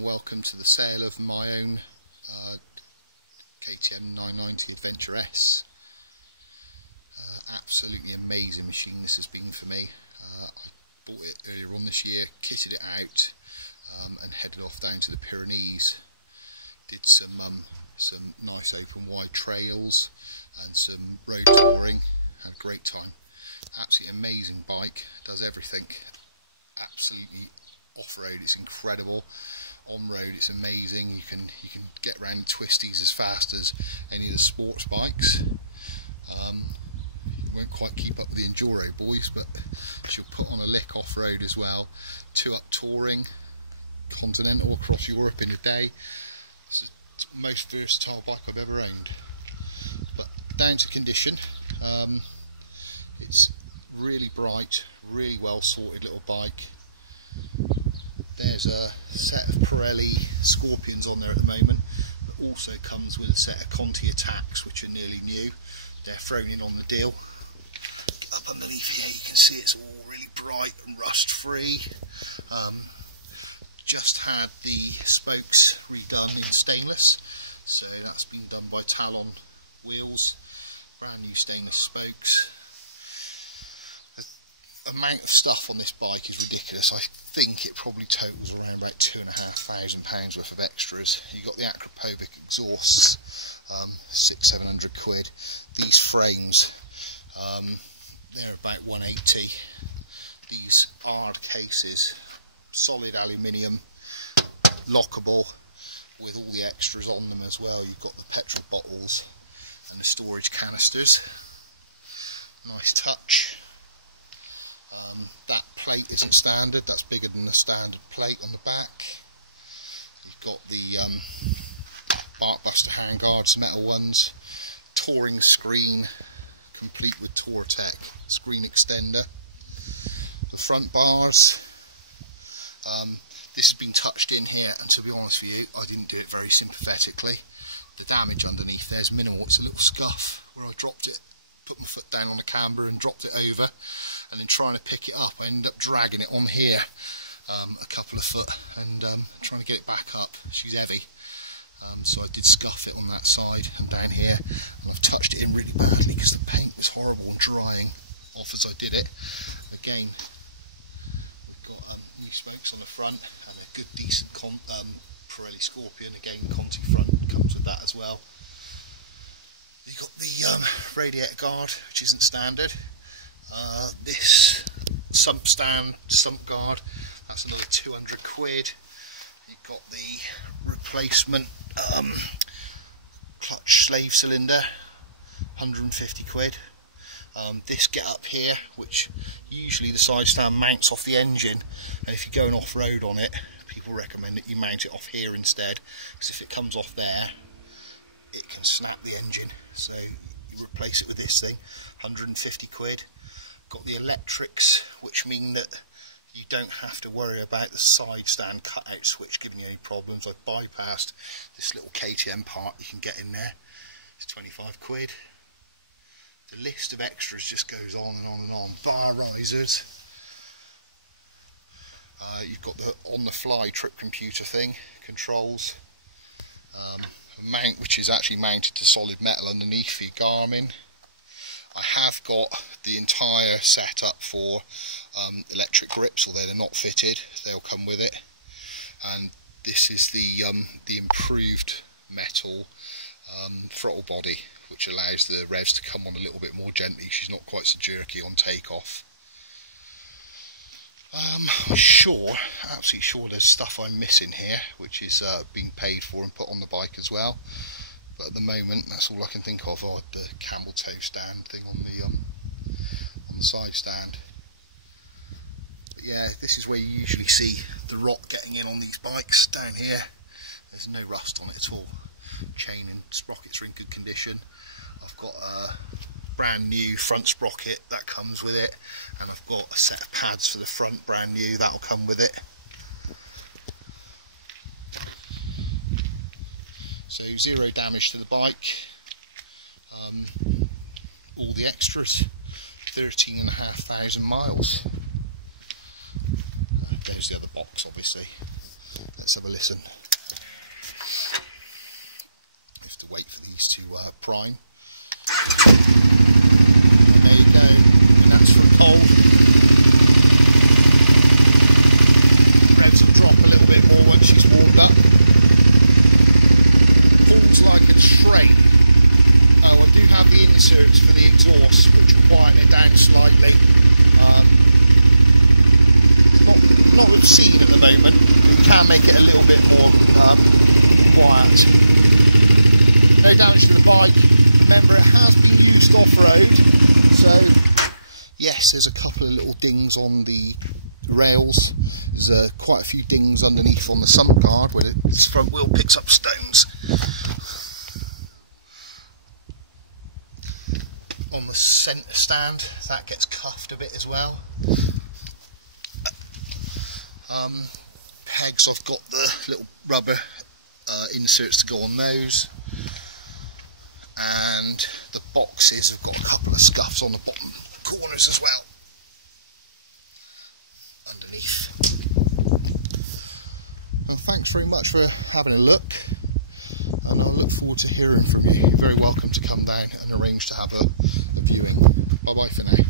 and welcome to the sale of my own KTM 990 Adventure S. Absolutely amazing machine this has been for me. I bought it earlier on this year, kitted it out and headed off down to the Pyrenees. Did some nice open wide trails and some road touring. Had a great time. Absolutely amazing bike, does everything. Absolutely off-road, it's incredible. On-road, it's amazing. You can get around twisties as fast as any of the sports bikes. Won't quite keep up with the Enduro boys, but she'll put on a lick off-road as well. 2-up touring, continental across Europe in a day. It's the most versatile bike I've ever owned. But down to condition, it's really bright, really well sorted little bike. There's a set of Pirelli Scorpions on there at the moment. It also comes with a set of Conti Attacks, which are nearly new. They're thrown in on the deal. Up underneath here you can see it's all really bright and rust free. Just had the spokes redone in stainless, so that's been done by Talon wheels. Brand new stainless spokes. The amount of stuff on this bike is ridiculous. I think it probably totals around about £2,500 worth of extras. You've got the Akrapovic exhausts, 600-700 quid. These frames, they're about 180. These are cases, solid aluminium, lockable, with all the extras on them as well. You've got the petrol bottles and the storage canisters. Nice touch. That plate isn't standard, that's bigger than the standard plate on the back. You've got the Barkbuster handguards, metal ones, touring screen, complete with Touratech screen extender. The front bars, this has been touched in here, and to be honest with you, I didn't do it very sympathetically. The damage underneath there's minimal, it's a little scuff where I dropped it, put my foot down on the camber and dropped it over. And then trying to pick it up, I ended up dragging it on here a couple of foot and trying to get it back up. She's heavy, so I did scuff it on that side and down here, and I've touched it in really badly because the paint was horrible and drying off as I did it. Again, we've got new spokes on the front and a good decent Pirelli Scorpion. Again, Conti front comes with that as well. You've got the radiator guard, which isn't standard. This sump guard, that's another 200 quid. You've got the replacement clutch slave cylinder, 150 quid. This get up here, which usually the side stand mounts off the engine, and if you're going off-road on it, people recommend that you mount it off here instead, because if it comes off there, it can snap the engine. So you replace it with this thing, 150 quid. Got the electrics, which mean that you don't have to worry about the side stand cutout switch giving you any problems. I've bypassed this little KTM part you can get in there. It's 25 quid. The list of extras just goes on and on and on. Bar risers. You've got the on-the-fly trip computer thing, controls. A mount which is actually mounted to solid metal underneath for your Garmin. I have got the entire setup for electric grips, although they're not fitted. They'll come with it. And this is the improved metal throttle body, which allows the revs to come on a little bit more gently. She's not quite so jerky on takeoff. I'm sure, absolutely sure, there's stuff I'm missing here, which is being paid for and put on the bike as well. But at the moment, that's all I can think of. Oh, the camel toe stand thing on the side stand. But yeah, this is where you usually see the rot getting in on these bikes. Down here, there's no rust on it at all. Chain and sprockets are in good condition. I've got a brand new front sprocket that comes with it, and I've got a set of pads for the front, brand new, that'll come with it. So zero damage to the bike, all the extras, 13,500 miles. There's the other box obviously. Let's let's have a listen. We have to wait for these to prime. There you go, and that's for cold. Revs will drop a little bit more once she's warmed up. Pulls like a train. Oh, I do have the inserts for the exhaust, which will quieten it down slightly. Not obscene at the moment. You can make it a little bit more quiet. No damage to the bike. Remember, it has been used off-road, so yes, there's a couple of little dings on the rails. There's quite a few dings underneath on the sump guard where its front wheel picks up stones. On the centre stand, that gets cuffed a bit as well. Pegs, I've got the little rubber inserts to go on those, and the boxes have got a couple of scuffs on the bottom corners as well, underneath. And thanks very much for having a look, and I'll look forward to hearing from you. You're very welcome to come down and arrange to have a viewing. Bye bye for now.